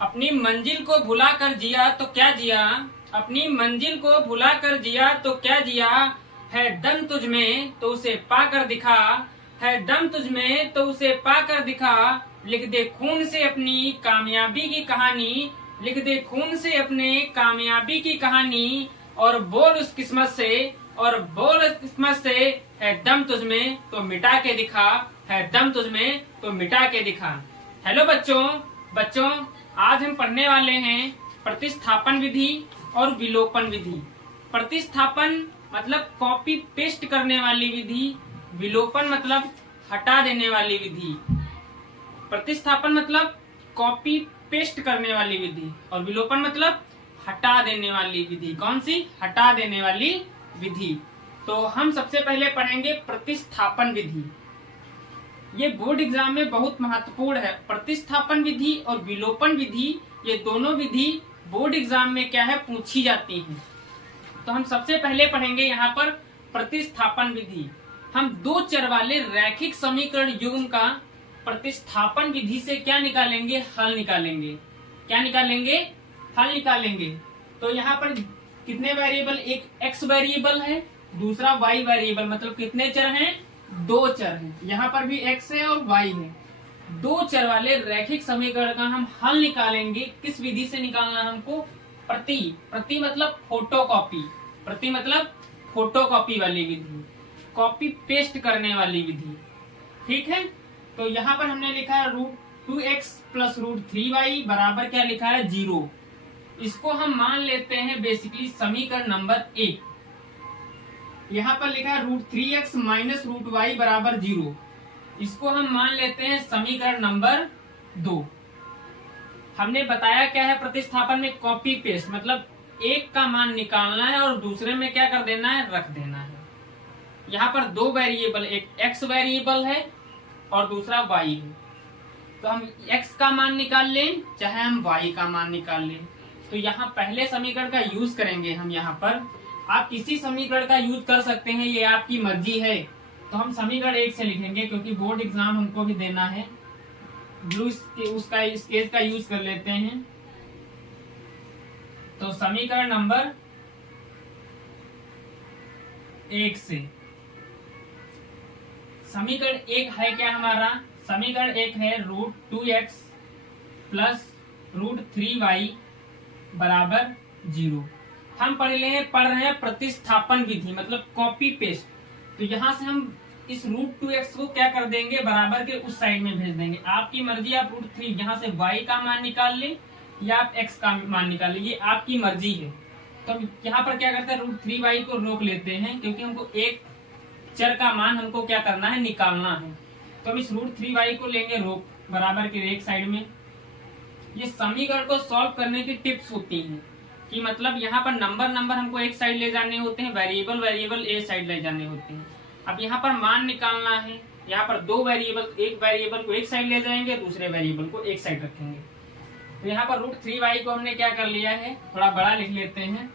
अपनी मंजिल को भुला कर जिया तो क्या जिया, अपनी मंजिल को भुला कर जिया तो क्या जिया, है दम तुझ में तो उसे पाकर दिखा, है दम तुझ में तो उसे पाकर दिखा, लिख दे खून से अपनी कामयाबी की कहानी, लिख दे खून से अपने कामयाबी की कहानी, और बोल उस किस्मत से, और बोल उस किस्मत से, है दम तुझ में तो मिटा के दिखा, है दम तुझ में तो मिटा के दिखा। हेलो बच्चों, बच्चों आज हम पढ़ने वाले हैं प्रतिस्थापन विधि और विलोपन विधि। प्रतिस्थापन मतलब कॉपी पेस्ट करने वाली विधि, विलोपन मतलब हटा देने वाली विधि। प्रतिस्थापन मतलब कॉपी पेस्ट करने वाली विधि और विलोपन मतलब हटा देने वाली विधि। कौन सी? हटा देने वाली विधि। तो हम सबसे पहले पढ़ेंगे प्रतिस्थापन विधि। ये बोर्ड एग्जाम में बहुत महत्वपूर्ण है। प्रतिस्थापन विधि और विलोपन विधि, ये दोनों विधि बोर्ड एग्जाम में क्या है, पूछी जाती हैं। तो हम सबसे पहले पढ़ेंगे यहाँ पर प्रतिस्थापन विधि। हम दो चर वाले रैखिक समीकरण युग्म का प्रतिस्थापन विधि से क्या निकालेंगे, हल निकालेंगे। क्या निकालेंगे? हल निकालेंगे। तो यहाँ पर कितने वेरिएबल, एक x वेरिएबल है, दूसरा y वेरिएबल, मतलब कितने चर हैं? दो चर हैं। यहाँ पर भी x है और y है। दो चर वाले रैखिक समीकरण का हम हल निकालेंगे। किस विधि से निकालना है हमको? प्रति मतलब फोटोकॉपी, प्रति मतलब फोटोकॉपी वाली विधि, कॉपी पेस्ट करने वाली विधि। ठीक है। तो यहाँ पर हमने लिखा है √2x + √3y बराबर क्या लिखा है? 0। इसको हम मान लेते हैं बेसिकली समीकरण नंबर 1। यहाँ पर लिखा है √3x - √y बराबर 0। इसको हम मान लेते हैं समीकरण नंबर 2। हमने बताया क्या है प्रतिस्थापन में? कॉपी पेस्ट मतलब एक का मान निकालना है और दूसरे में क्या कर देना है, रख देना है। यहाँ पर दो वेरिएबल, एक x वेरिएबल है और दूसरा y है। तो हम x का मान निकाल लें चाहे हम y का मान निकाल लें। तो यहाँ पहले समीकरण का यूज करेंगे हम। यहाँ पर आप किसी समीकरण का यूज कर सकते हैं, ये आपकी मर्जी है। तो हम समीकरण 1 से लिखेंगे क्योंकि बोर्ड एग्जाम हमको भी देना है। ब्लू उसका स्केच का यूज कर लेते हैं। तो समीकरण नंबर 1 से, समीकरण 1 है क्या हमारा? समीकरण 1 है √2x + √3y बराबर 0। हम पढ़ रहे हैं प्रतिस्थापन विधि मतलब कॉपी पेस्ट। तो यहाँ से हम इस √2x को क्या कर देंगे, बराबर के उस साइड में भेज देंगे। आपकी मर्जी, आप √3 यहाँ से y का मान निकाल ले या आप x का मान निकाल ले, ये आपकी मर्जी है। तो हम यहाँ पर क्या करते हैं, √3y को रोक लेते हैं क्योंकि हमको एक चर का मान हमको क्या करना है, निकालना है। तो हम इस √3y को लेंगे रोक, बराबर के एक साइड में। ये समीकरण को सॉल्व करने की टिप्स होती हैं कि मतलब यहाँ पर नंबर हमको एक साइड ले जाने होते हैं, वेरिएबल ए साइड ले जाने होते हैं। अब यहाँ पर मान निकालना है। यहाँ पर दो वेरिएबल, एक वेरिएबल को एक साइड ले जाएंगे, दूसरे वेरिएबल को एक साइड रखेंगे। तो यहाँ पर √3y को हमने क्या कर लिया है, थोड़ा बड़ा लिख लेते हैं,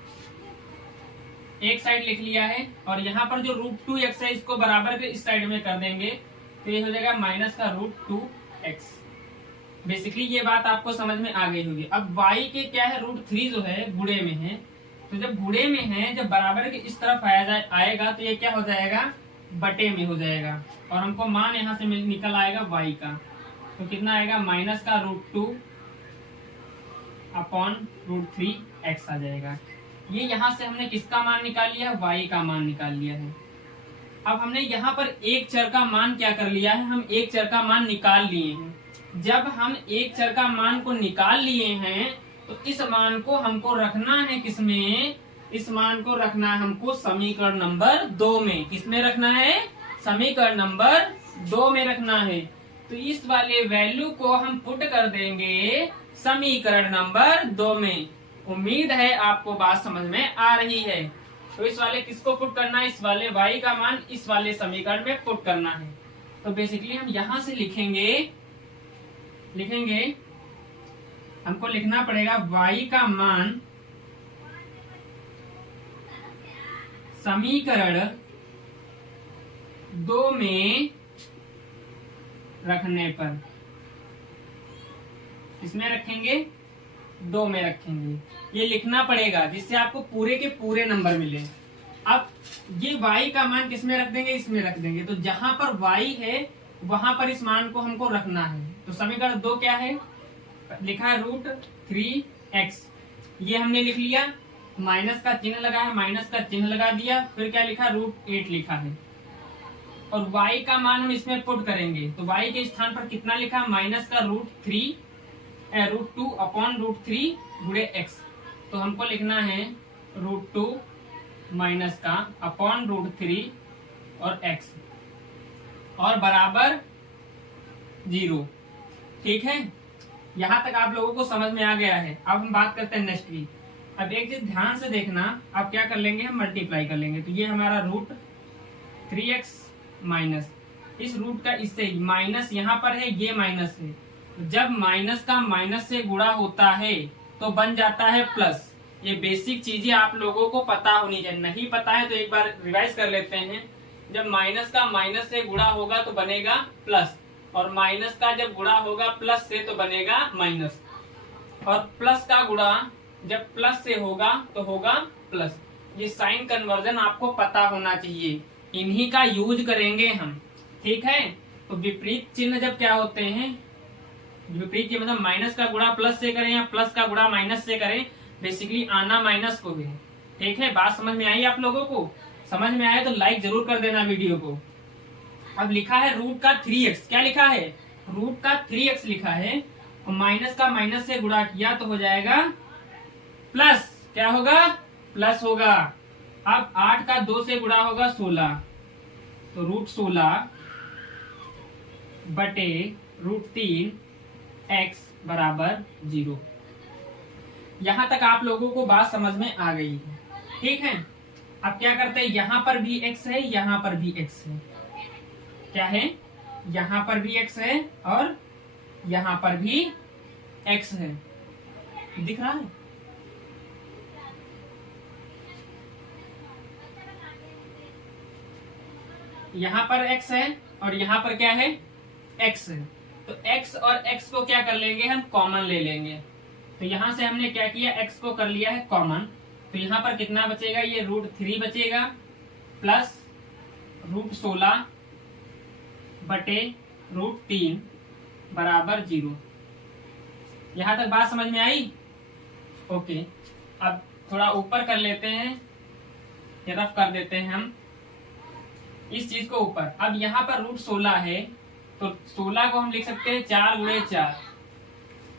एक साइड लिख लिया है। और यहाँ पर जो √2x है इसको बराबर के इस साइड में कर देंगे। तो ये हो जाएगा -√2x। बेसिकली ये बात आपको समझ में आ गई होगी। अब y के क्या है, √3 जो है गुणे में है। तो जब गुणे में है, जब बराबर के इस तरफ आएगा तो ये क्या हो जाएगा, बटे में हो जाएगा। और हमको मान यहाँ से निकल आएगा y का। तो कितना आएगा, -√2/√3x आ जाएगा। ये यहाँ से हमने किसका मान निकाल लिया है, y का मान निकाल लिया है। अब हमने यहाँ पर एक चर का मान क्या कर लिया है, हम एक चर का मान निकाल लिए हैं। जब हम एक चर का मान को निकाल लिए हैं तो इस मान को हमको रखना है किसमें, इस मान को रखना है हमको समीकरण नंबर 2 में। किसमें रखना है, समीकरण नंबर 2 में रखना है। तो इस वाले वैल्यू को हम पुट कर देंगे समीकरण नंबर 2 में। उम्मीद है आपको बात समझ में आ रही है। तो इस वाले किसको पुट करना है, इस वाले y का मान इस वाले समीकरण में पुट करना है। तो बेसिकली हम यहाँ से लिखेंगे हमको लिखना पड़ेगा y का मान समीकरण 2 में रखने पर, इसमें रखेंगे 2 में रखेंगे। ये लिखना पड़ेगा जिससे आपको पूरे के पूरे नंबर मिले। अब ये y का मान किसमें रख देंगे, इसमें रख देंगे। तो जहां पर y है वहां पर इस मान को हमको रखना है। तो समीकरण 2 क्या है, लिखा है √3x, ये हमने लिख लिया। माइनस का चिन्ह लगा है, माइनस का चिन्ह लगा दिया। फिर क्या लिखा, √8 लिखा है। और y का मान हम इसमें पुट करेंगे। तो y के स्थान पर कितना लिखा, माइनस का √2 अपॉन √3 गुणे x। तो हमको लिखना है √2 माइनस का अपॉन √3 और x और बराबर 0। ठीक है, यहां तक आप लोगों को समझ में आ गया है। अब हम बात करते हैं नेक्स्ट की। अब एक चीज ध्यान से देखना, अब क्या कर लेंगे, हम मल्टीप्लाई कर लेंगे। तो ये हमारा √3x माइनस इस रूट का इससे माइनस यहाँ पर है, ये माइनस है। जब माइनस का माइनस से गुणा होता है तो बन जाता है प्लस। ये बेसिक चीजें आप लोगों को पता होनी चाहिए। नहीं पता है तो एक बार रिवाइज कर लेते हैं। जब माइनस का माइनस से गुणा होगा तो बनेगा प्लस, और माइनस का जब गुणा होगा प्लस से तो बनेगा माइनस, और प्लस का गुणा जब प्लस से होगा तो होगा प्लस। ये साइन कन्वर्जन आपको पता होना चाहिए, इन्हीं का यूज करेंगे हम। ठीक है, तो विपरीत चिन्ह जब क्या होते हैं, विपरीत चिन्ह मतलब माइनस का गुणा प्लस से करें या प्लस का गुणा माइनस से करें, बेसिकली आना माइनस को भी। ठीक है, बात समझ में आई आप लोगों को? समझ में आए तो लाइक जरूर कर देना वीडियो को। अब लिखा है रूट का 3x, क्या लिखा है, रूट का 3x लिखा है, और माइनस का माइनस से गुणा किया तो हो जाएगा प्लस। क्या होगा, प्लस होगा। अब 8 का 2 से गुणा होगा 16, तो √16 बटे √3x बराबर 0। यहां तक आप लोगों को बात समझ में आ गई है। ठीक है, अब क्या करते हैं, यहां पर भी x है, यहां पर भी x है। क्या है, यहां पर भी x है और यहां पर भी x है। दिख रहा है? यहां पर x है और यहां पर क्या है, x है। तो x और x को क्या कर लेंगे, हम कॉमन ले लेंगे। तो यहां से हमने क्या किया, x को कर लिया है कॉमन। तो यहां पर कितना बचेगा, ये √3 बचेगा प्लस √16 बटे √3 बराबर 0। यहां तक बात समझ में आई? ओके, अब थोड़ा ऊपर कर लेते हैं, रफ कर देते हैं हम इस चीज को ऊपर। अब यहाँ पर √16 है, तो 16 को हम लिख सकते हैं 4 गुणे 4।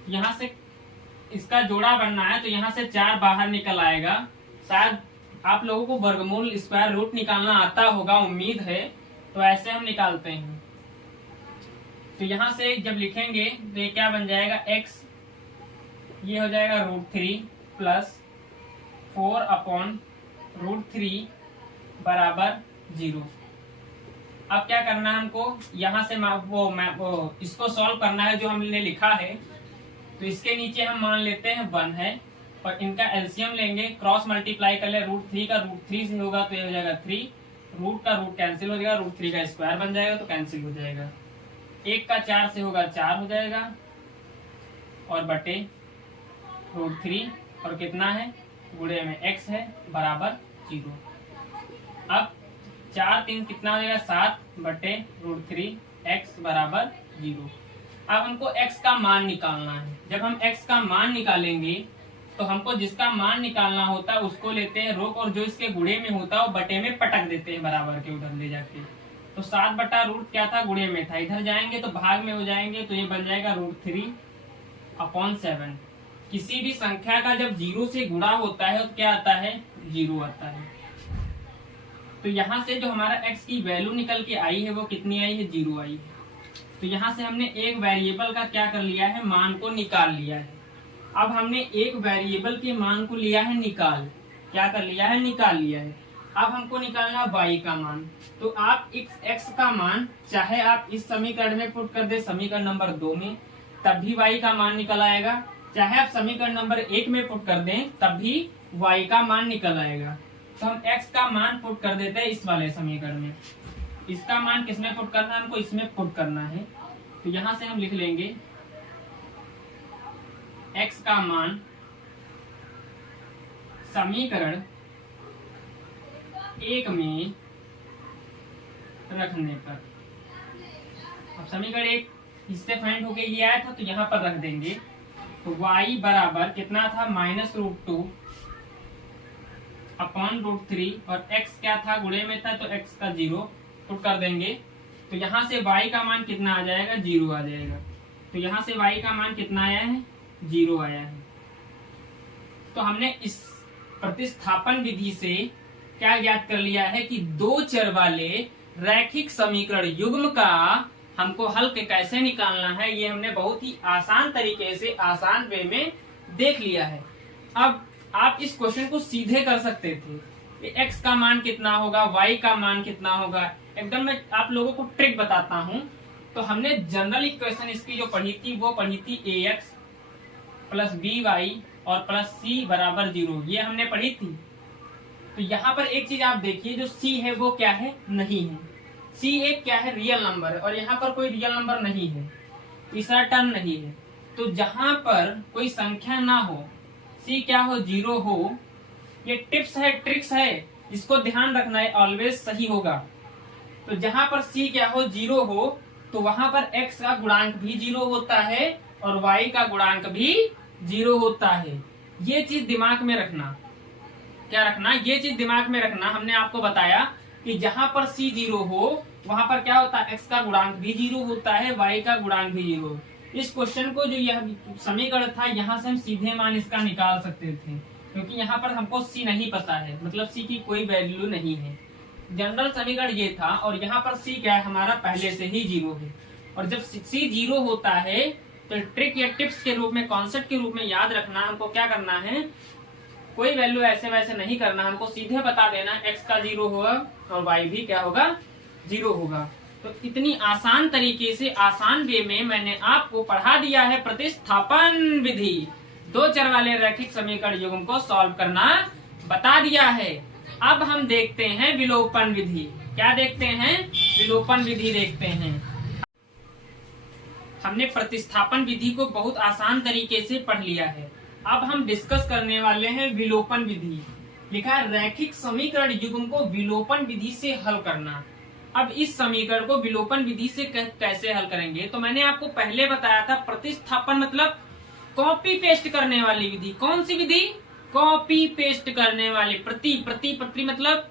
यहाँ से इसका जोड़ा बनना है तो यहाँ से 4 बाहर निकल आएगा। शायद आप लोगों को वर्गमूल स्क्वायर रूट निकालना आता होगा, उम्मीद है। तो ऐसे हम निकालते हैं। तो यहाँ से जब लिखेंगे तो ये क्या बन जाएगा, x, ये हो जाएगा √3 प्लस 4 अपॉन √3 बराबर 0। अब क्या करना है हमको, यहाँ से वो इसको सॉल्व करना है जो हमने लिखा है। तो इसके नीचे हम मान लेते हैं 1 है, और इनका एलसीएम लेंगे, क्रॉस मल्टीप्लाई कर ले। √3 का √3 से होगा तो ये हो जाएगा 3, रूट का रूट कैंसिल हो जाएगा, √3 का स्क्वायर बन जाएगा तो कैंसिल हो जाएगा। 1 का 4 से होगा 4 हो जाएगा, और बटे √3 और कितना है, गुणे में x है बराबर 0। अब 4 3 कितना हो जाएगा, 7 बटे √3 x बराबर 0। अब हमको x का मान निकालना है। जब हम x का मान निकालेंगे तो हमको जिसका मान निकालना होता है उसको लेते हैं रोक, और जो इसके गुणे में होता है वो बटे में पटक देते हैं बराबर के उधर ले जाके। तो 7 बटा रूट क्या था, गुणे में था, इधर जाएंगे तो भाग में हो जाएंगे, तो ये बन जाएगा √3 अपॉन 7। किसी भी संख्या का जब 0 से गुणा होता है तो क्या आता है, 0 आता है। तो यहाँ से जो हमारा x की वैल्यू निकल के आई है वो कितनी आई है, 0 आई है। तो यहाँ से हमने एक वेरिएबल का क्या कर लिया है, मान को निकाल लिया है। अब हमने एक वेरिएबल के मान को लिया है निकाल, क्या कर लिया है, निकाल लिया है। अब हमको निकालना y का मान। तो आप x का मान चाहे आप इस समीकरण में पुट कर दे, समीकरण नंबर 2 में, तब भी y का मान निकल आएगा। चाहे आप समीकरण नंबर 1 में पुट कर दें तब भी y का मान निकल आएगा। तो हम x का मान पुट कर देते हैं इस वाले समीकरण में। इसका मान किसमें पुट करना है, हमको इसमें पुट करना है। तो यहां से हम लिख लेंगे x का मान समीकरण एक में रखने पर, अब समीकरण एक इससे फाइंड होके ये आया था तो यहाँ पर रख देंगे। तो y बराबर कितना था, -√2 अपॉन √3 और x क्या था, गुणे में था तो x का 0 पुट कर देंगे। तो यहाँ से y का मान कितना आ जाएगा, 0 आ जाएगा। तो यहाँ से y का मान कितना आया है, 0 आया है। तो हमने इस प्रतिस्थापन विधि से क्या ज्ञात कर लिया है कि दो चर वाले रैखिक समीकरण युग्म का हमको हल कैसे निकालना है, ये हमने बहुत ही आसान तरीके से, आसान वे में देख लिया है। अब आप इस क्वेश्चन को सीधे कर सकते थे, x का मान कितना होगा, y का मान कितना होगा। एकदम मैं आप लोगों को ट्रिक बताता हूँ। तो हमने जनरल इक्वेशन इसकी जो पढ़ी थी वो पढ़ी थी ax प्लस by और प्लस c बराबर 0, ये हमने पढ़ी थी। तो यहाँ पर एक चीज आप देखिए, जो c है वो क्या है, नहीं है। c एक क्या है, रियल नंबर है, और यहाँ पर कोई रियल नंबर नहीं है, तीसरा टर्म नहीं है। तो जहां पर कोई संख्या ना हो, c क्या हो, 0 हो, ये टिप्स है, ट्रिक्स है, इसको ध्यान रखना है, ऑलवेज सही होगा। तो जहां पर c क्या हो, 0 हो, तो वहां पर x का गुणांक भी 0 होता है और y का गुणांक भी 0 होता है। ये चीज दिमाग में रखना। क्या रखना, ये चीज दिमाग में रखना। हमने आपको बताया कि जहां पर c 0 हो वहां पर क्या होता है, x का गुणांक भी 0 होता है, y का गुणांक भी 0। इस क्वेश्चन को जो यह समीकरण था, यहाँ से हम सीधे मान इसका निकाल सकते थे, क्योंकि यहाँ पर हमको c नहीं पता है, मतलब c की कोई वैल्यू नहीं है। जनरल समीकरण ये था, और यहाँ पर c क्या है, हमारा पहले से ही 0 है। और जब c 0 होता है तो ट्रिक या टिप्स के रूप में, कॉन्सेप्ट के रूप में याद रखना, हमको क्या करना है, कोई वैल्यू ऐसे वैसे नहीं करना, हमको सीधे बता देना x का 0 होगा और y भी क्या होगा, 0 होगा। तो इतनी आसान तरीके से, आसान वे में मैंने आपको पढ़ा दिया है प्रतिस्थापन विधि, दो चर वाले रैखिक समीकरण युग्म को सॉल्व करना बता दिया है। अब हम देखते हैं विलोपन विधि। क्या देखते हैं, विलोपन विधि देखते हैं। हमने प्रतिस्थापन विधि को बहुत आसान तरीके से पढ़ लिया है। अब हम डिस्कस करने वाले हैं विलोपन विधि। लिखा है रैखिक समीकरण युग्म को विलोपन विधि से हल करना। अब इस समीकरण को विलोपन विधि से कैसे हल करेंगे, तो मैंने आपको पहले बताया था, प्रतिस्थापन मतलब कॉपी पेस्ट करने वाली विधि। कौन सी विधि, कॉपी पेस्ट करने वाली। प्रति मतलब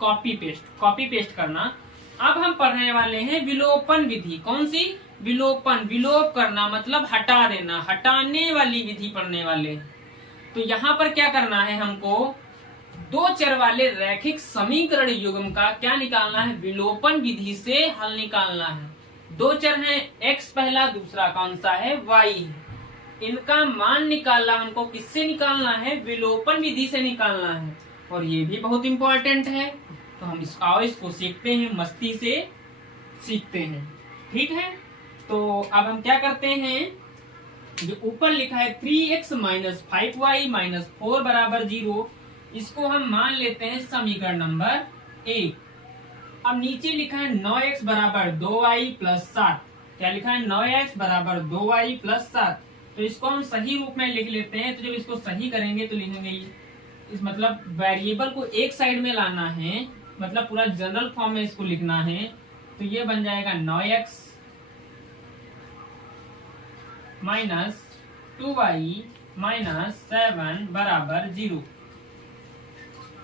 कॉपी पेस्ट करना। अब हम पढ़ने वाले हैं विलोपन विधि। कौन सी, विलोपन, विलोप करना मतलब हटा देना, हटाने वाली विधि पढ़ने वाले। तो यहाँ पर क्या करना है, हमको दो चर वाले रैखिक समीकरण युग्म का क्या निकालना है, विलोपन विधि से हल निकालना है। दो चर हैं, x पहला, दूसरा कौन सा है, y। इनका मान निकालना हमको किससे निकालना है, विलोपन विधि से निकालना है। और ये भी बहुत इंपॉर्टेंट है। तो हम इसको सीखते हैं, मस्ती से सीखते हैं, ठीक है। तो अब हम क्या करते हैं, जो ऊपर लिखा है 3x - 5y - 4 बराबर 0, इसको हम मान लेते हैं समीकरण नंबर 1। अब नीचे लिखा है 9x बराबर 2y + 7। क्या लिखा है, 9x बराबर 2y + 7। तो इसको हम सही रूप में लिख लेते हैं। तो जब इसको सही करेंगे तो लिखेंगे, इस मतलब वेरिएबल को एक साइड में लाना है, मतलब पूरा जनरल फॉर्म में इसको लिखना है। तो ये बन जाएगा 9x - 2y - 7 बराबर 0।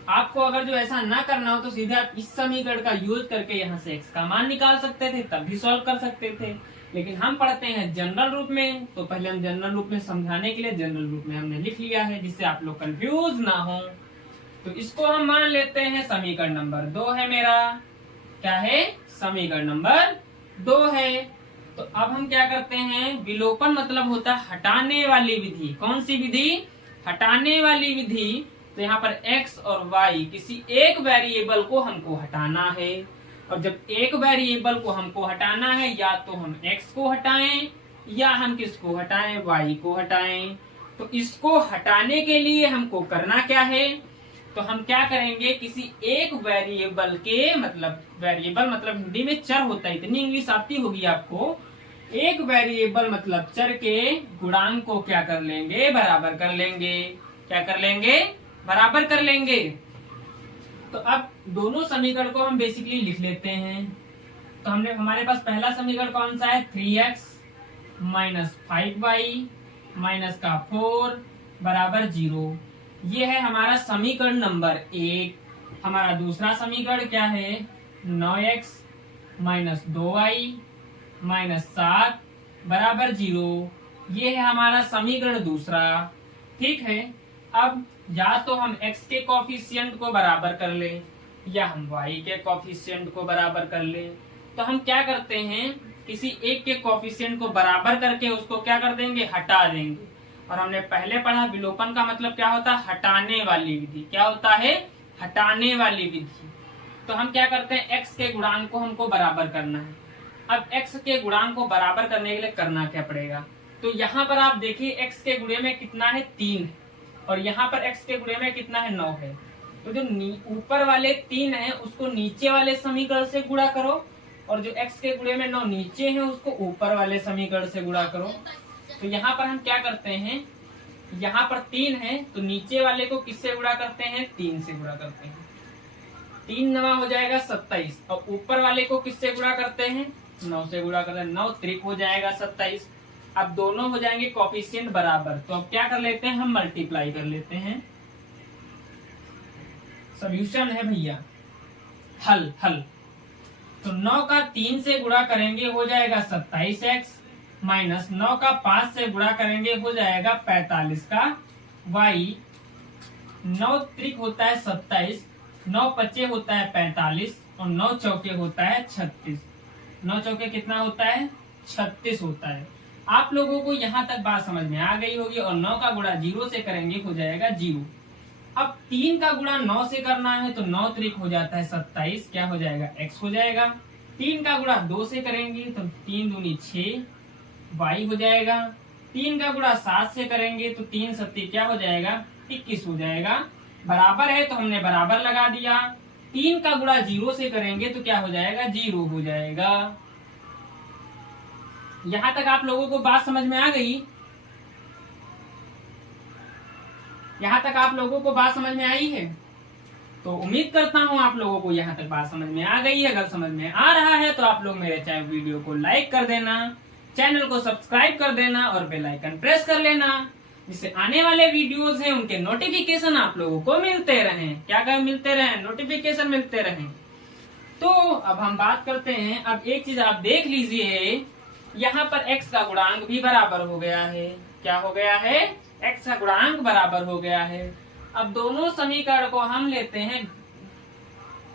आपको अगर जो ऐसा ना करना हो तो सीधे आप इस समीकरण का यूज करके यहाँ से x का मान निकाल सकते थे, तब भी सॉल्व कर सकते थे। लेकिन हम पढ़ते हैं जनरल रूप में, तो पहले हम जनरल रूप में समझाने के लिए जनरल रूप में हमने लिख लिया है, जिससे आप लोग कंफ्यूज ना हो। तो इसको हम मान लेते हैं समीकरण नंबर 2 है मेरा। क्या है, समीकरण नंबर 2 है। तो अब हम क्या करते हैं, विलोपन मतलब होता है हटाने वाली विधि। कौन सी विधि, हटाने वाली विधि। तो यहाँ पर x और y किसी एक वेरिएबल को हमको हटाना है। और जब एक वेरिएबल को हमको हटाना है, या तो हम x को हटाएं या हम किसको हटाएं, y को हटाएं। तो इसको हटाने के लिए हमको करना क्या है, तो हम क्या करेंगे, किसी एक वेरिएबल के, मतलब वेरिएबल मतलब हिंदी में चर होता है, इतनी इंग्लिश आती होगी आपको। एक वेरिएबल मतलब चर के गुणांक को क्या कर लेंगे, बराबर कर लेंगे। क्या कर लेंगे, बराबर कर लेंगे। तो अब दोनों समीकरण को हम बेसिकली लिख लेते हैं। तो हमने हमारे पास पहला समीकरण कौन सा है, 3x माइनस 5y माइनस का 4 बराबर 0। ये है हमारा समीकरण नंबर 1। हमारा दूसरा समीकरण क्या है, 9x माइनस 2y माइनस 7 बराबर 0। ये है हमारा समीकरण दूसरा। ठीक है, अब या तो हम x के कोफिशिएंट को बराबर कर ले या हम y के कोफिशिएंट को बराबर कर ले। तो हम क्या करते हैं, किसी एक के कोफिशिएंट को बराबर करके उसको क्या कर देंगे, हटा देंगे। और हमने पहले पढ़ा विलोपन का मतलब क्या होता है, हटाने वाली विधि। क्या होता है, हटाने वाली विधि। तो हम क्या करते हैं, x के गुणांक को हमको बराबर करना है। अब x के गुणांक को बराबर करने के लिए करना क्या पड़ेगा, तो यहाँ पर आप देखिए x के गुणे में कितना है, 3 है, और यहाँ पर x के गुणे में कितना है, 9 है। तो जो ऊपर वाले 3 है उसको नीचे वाले समीकरण से गुणा करो, और जो x के गुणे में 9 नीचे है उसको ऊपर वाले समीकरण से गुणा करो। तो यहाँ पर हम क्या करते हैं, यहाँ पर 3 है तो नीचे वाले को किससे गुणा करते हैं, 3 से गुणा करते हैं। 3 नवा हो जाएगा 27, और ऊपर वाले को किससे गुणा करते हैं, 9 से गुणा करते हैं। 9 त्रिक हो जाएगा 27। अब दोनों हो जाएंगे कोफिशिएंट बराबर, तो अब क्या कर लेते हैं, हम मल्टीप्लाई कर लेते हैं। सॉल्यूशन है भैया, हल हल। तो 9 का 3 से गुणा करेंगे हो जाएगा 27x, माइनस 9 का 5 से गुणा करेंगे हो जाएगा 45 का y। 9 त्रिक होता है 27, 9 पचे होता है 45, और 9 चौके होता है 36। 9 चौके कितना होता है, 36 होता है। आप लोगों को यहाँ तक बात समझ में आ गई होगी। और 9 का गुणा 0 से करेंगे हो जाएगा 0। अब 3 का गुणा 9 से करना है तो 9 त्रिक हो जाता है 27, क्या हो जाएगा, x हो जाएगा। 3 का गुणा 2 से करेंगे तो 3 दूनी 6 y हो जाएगा। 3 का गुणा 7 से करेंगे तो 3 सत्ती क्या हो जाएगा, 21 हो जाएगा। बराबर है तो हमने बराबर लगा दिया। 3 का गुणा 0 से करेंगे तो क्या हो जाएगा, 0 हो जाएगा। यहां तक आप लोगों को बात समझ में आ गई, यहाँ तक आप लोगों को बात समझ में आई है। तो उम्मीद करता हूँ आप लोगों को यहाँ तक बात समझ में आ गई है। अगर समझ में आ रहा है तो आप लोग मेरे चाहे वीडियो को लाइक कर देना, चैनल को सब्सक्राइब कर देना और बेल आइकन प्रेस कर लेना, जिससे आने वाले वीडियोस हैं उनके नोटिफिकेशन आप लोगों को मिलते रहें। क्या क्या मिलते रहें, नोटिफिकेशन मिलते रहें। तो अब हम बात करते हैं। अब एक चीज आप देख लीजिए, यहाँ पर x का गुणांक भी बराबर हो गया है। क्या हो गया है, x का गुणांक बराबर हो गया है। अब दोनों समीकरण को हम लेते हैं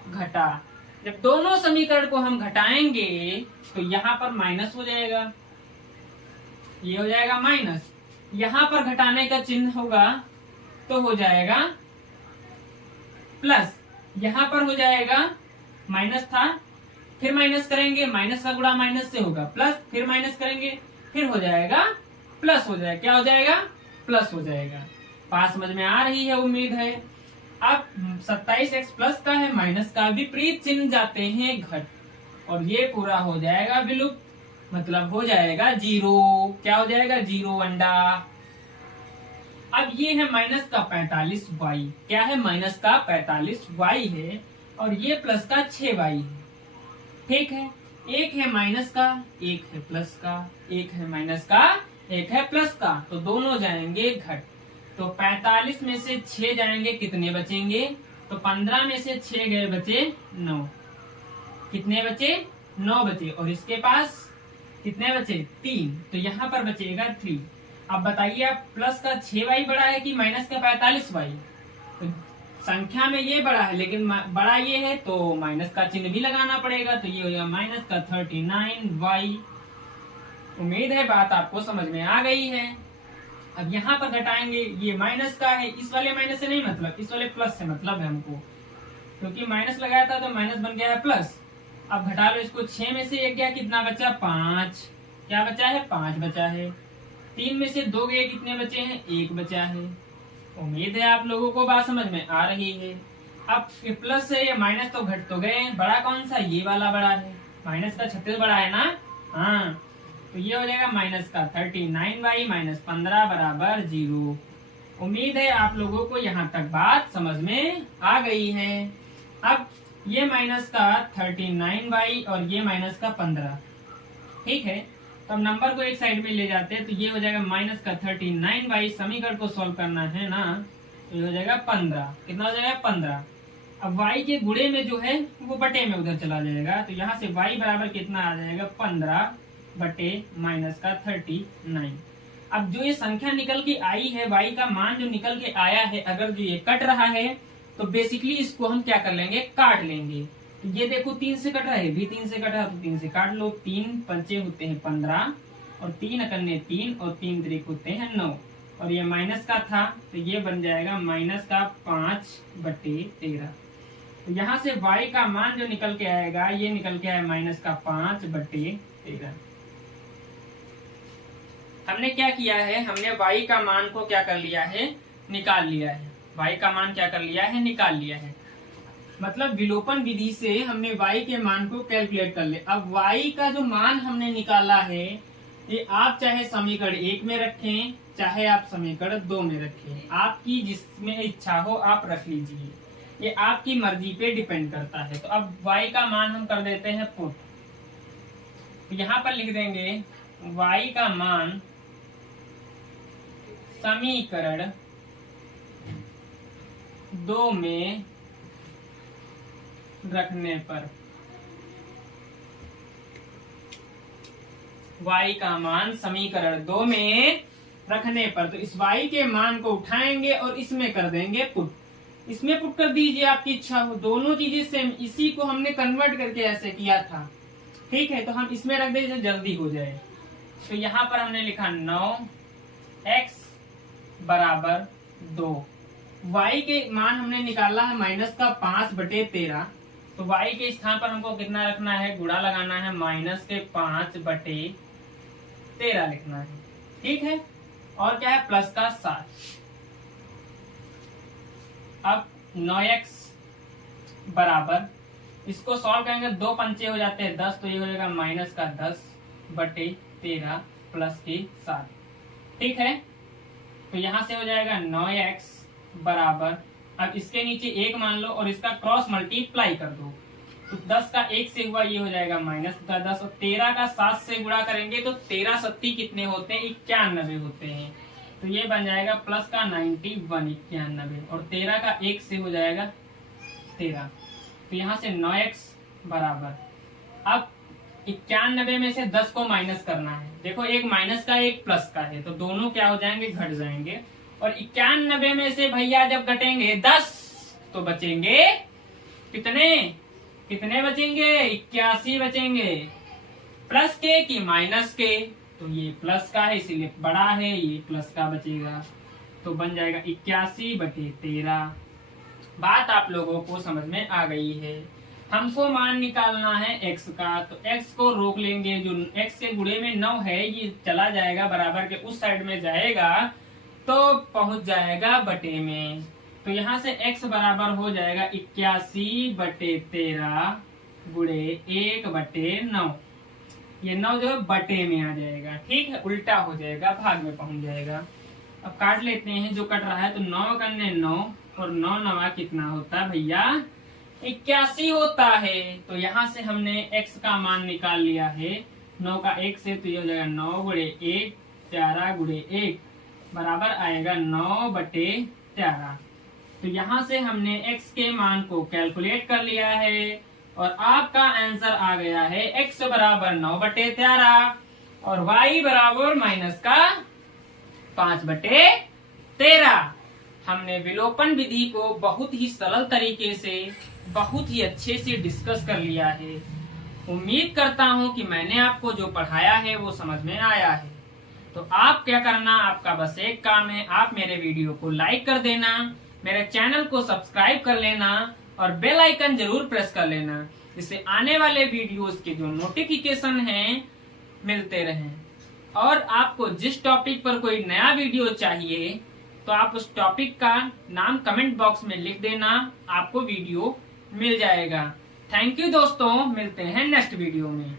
घटा। जब दोनों समीकरण को हम घटाएंगे तो यहाँ पर माइनस हो जाएगा, ये हो जाएगा माइनस। यहाँ पर घटाने का चिन्ह होगा तो हो जाएगा प्लस। यहाँ पर हो जाएगा माइनस था, फिर माइनस करेंगे, माइनस का गुणा माइनस से होगा प्लस, फिर माइनस करेंगे, फिर हो जाएगा प्लस हो जाएगा। क्या हो जाएगा, प्लस हो जाएगा। बात समझ में आ रही है उम्मीद है। अब 27x प्लस का है, माइनस का विपरीत चिन्ह जाते हैं घट, और ये पूरा हो जाएगा विलुप्त, मतलब हो जाएगा 0। क्या हो जाएगा, 0 अंडा। अब ये है माइनस का 45y। क्या है, माइनस का 45y है, और ये प्लस का 6y है। ठीक है, एक है माइनस का, एक है प्लस का, एक है माइनस का, एक है प्लस का, तो दोनों जाएंगे घट। तो 45 में से 6 जाएंगे, कितने बचेंगे, तो 15 में से 6 गए, बचे 9। कितने बचे, 9 बचे, और इसके पास कितने बचे, 3, तो यहाँ पर बचेगा 3। अब बताइए आप, प्लस का 6y बड़ा है कि माइनस का 45y। तो संख्या में ये बड़ा है, लेकिन बड़ा ये है तो माइनस का चिन्ह भी लगाना पड़ेगा, तो ये हो जाएगा माइनस का 39y। उम्मीद है बात आपको समझ में आ गई है। अब यहाँ पर घटाएंगे, ये माइनस का है, इस वाले माइनस से नहीं मतलब, इस वाले प्लस से मतलब है हमको, क्योंकि माइनस लगाया था तो माइनस बन गया है प्लस। अब घटा लो इसको, 6 में से 1 गया, कितना बचा, 5। क्या बचा है, 5 बचा है। 3 में से 2 गए, कितने बचे हैं, 1 बचा है। उम्मीद है आप लोगों को बात समझ में आ रही है। अब प्लस है या माइनस तो घट तो गए, बड़ा कौन सा, ये वाला बड़ा है, माइनस का 36 बड़ा है ना, हाँ। तो ये हो जाएगा माइनस का 39y माइनस 15 बराबर 0। उम्मीद है आप लोगों को यहाँ तक बात समझ में आ गई है। अब ये माइनस का 39y और ये माइनस का 15, ठीक है। तो अब नंबर को एक साइड में ले जाते हैं, तो ये हो जाएगा माइनस का 39y, समीकरण को सॉल्व करना है ना, तो ये हो जाएगा 15। कितना हो जाएगा 15। अब y के गुणे में जो है वो बटे में उधर चला जाएगा, तो यहाँ से y बराबर कितना आ जाएगा 15 बटे माइनस का 39। अब जो ये संख्या निकल के आई है, y का मान जो निकल के आया है, अगर जो ये कट रहा है तो बेसिकली इसको हम क्या कर लेंगे, काट लेंगे। तो ये देखो 3 से कट रहा है, भी 3 से कट रहा है, तो 3 से काट लो। 3 पंचे होते हैं 15 और 3 अकन्ने 3 और 3 त्रिक होते हैं 9, और ये माइनस का था तो ये बन जाएगा माइनस का 5 बटे 13। तो यहाँ से y का मान जो निकल के आएगा, ये निकल के आया माइनस का 5 बटे 13। हमने क्या किया है, हमने y का मान को क्या कर लिया है, निकाल लिया है। y का मान क्या कर लिया है, निकाल लिया है। मतलब विलोपन विधि से हमने y के मान को कैलकुलेट कर लिया। अब y का जो मान हमने निकाला है, ये आप चाहे समीकरण 1 में रखें, चाहे आप समीकरण 2 में रखें, आपकी जिसमें इच्छा हो आप रख लीजिए, ये आपकी मर्जी पे डिपेंड करता है। तो अब y का मान हम कर देते हैं पुट, तो यहाँ पर लिख देंगे y का मान समीकरण 2 में रखने पर, y का मान समीकरण 2 में रखने पर, तो इस y के मान को उठाएंगे और इसमें कर देंगे पुट। इसमें पुट कर दीजिए, आपकी इच्छा हो। दोनों चीजें सेम, इसी को हमने कन्वर्ट करके ऐसे किया था, ठीक है। तो हम इसमें रख दें जो जल्दी हो जाए। तो यहाँ पर हमने लिखा 9x बराबर 2। y के मान हमने निकाला है माइनस का 5 बटे 13, तो y के स्थान पर हमको कितना रखना है, गुणा लगाना है, माइनस के 5 बटे 13 लिखना है, ठीक है। और क्या है, प्लस का 7। अब 9x बराबर, इसको सॉल्व करेंगे, 2 पंचे हो जाते हैं 10, तो ये हो जाएगा माइनस का 10 बटे 13 प्लस के 7, ठीक है। तो यहाँ से हो जाएगा 9x बराबर, अब इसके नीचे 1 मान लो और इसका क्रॉस मल्टीप्लाई कर दो, तो 10 का 1 से हुआ, ये हो जाएगा माइनस का 10, और 13 का 7 से गुणा करेंगे तो 13 सत्ती कितने होते हैं, 91 होते हैं। तो ये बन जाएगा प्लस का 91 91, और 13 का 1 से हो जाएगा 13। तो यहाँ से 9x बराबर, अब 91 में से 10 को माइनस करना है। देखो एक माइनस का एक प्लस का है, तो दोनों क्या हो जाएंगे, घट जाएंगे। और 91 में से भैया जब घटेंगे 10 तो बचेंगे कितने, कितने बचेंगे, 81 बचेंगे। प्लस के कि माइनस के, तो ये प्लस का है इसीलिए बड़ा है, ये प्लस का बचेगा, तो बन जाएगा 81 बटे 13। बात आप लोगों को समझ में आ गई है। हमको मान निकालना है x का, तो x को रोक लेंगे, जो x के गुणे में 9 है ये चला जाएगा, बराबर के उस साइड में जाएगा तो पहुंच जाएगा बटे में। तो यहाँ से x बराबर हो जाएगा 81 बटे 13 गुणे 1 बटे 9। ये 9 जो है बटे में आ जाएगा, ठीक है, उल्टा हो जाएगा, भाग में पहुंच जाएगा। अब काट लेते हैं, जो कट रहा है, तो 9 करने 9 और 9 9 कितना होता है भैया, 81 होता है। तो यहाँ से हमने x का मान निकाल लिया है 9 का 1 से, तो ये हो जाएगा 9 गुणे 1 13 गुणे 1 बराबर आएगा 9 बटे 13। तो यहाँ से हमने x के मान को कैलकुलेट कर लिया है और आपका आंसर आ गया है x बराबर 9 बटे 13 और y बराबर माइनस का 5 बटे 13। हमने विलोपन विधि को बहुत ही सरल तरीके से, बहुत ही अच्छे से डिस्कस कर लिया है। उम्मीद करता हूँ कि मैंने आपको जो पढ़ाया है वो समझ में आया है। तो आप क्या करना, आपका बस एक काम है, आप मेरे वीडियो को लाइक कर देना, मेरे चैनल को सब्सक्राइब कर लेना और बेल आइकन जरूर प्रेस कर लेना, जिससे आने वाले वीडियोस के जो नोटिफिकेशन हैं मिलते रहें। और आपको जिस टॉपिक पर कोई नया वीडियो चाहिए तो आप उस टॉपिक का नाम कमेंट बॉक्स में लिख देना, आपको वीडियो मिल जाएगा। थैंक यू दोस्तों, मिलते हैं नेक्स्ट वीडियो में।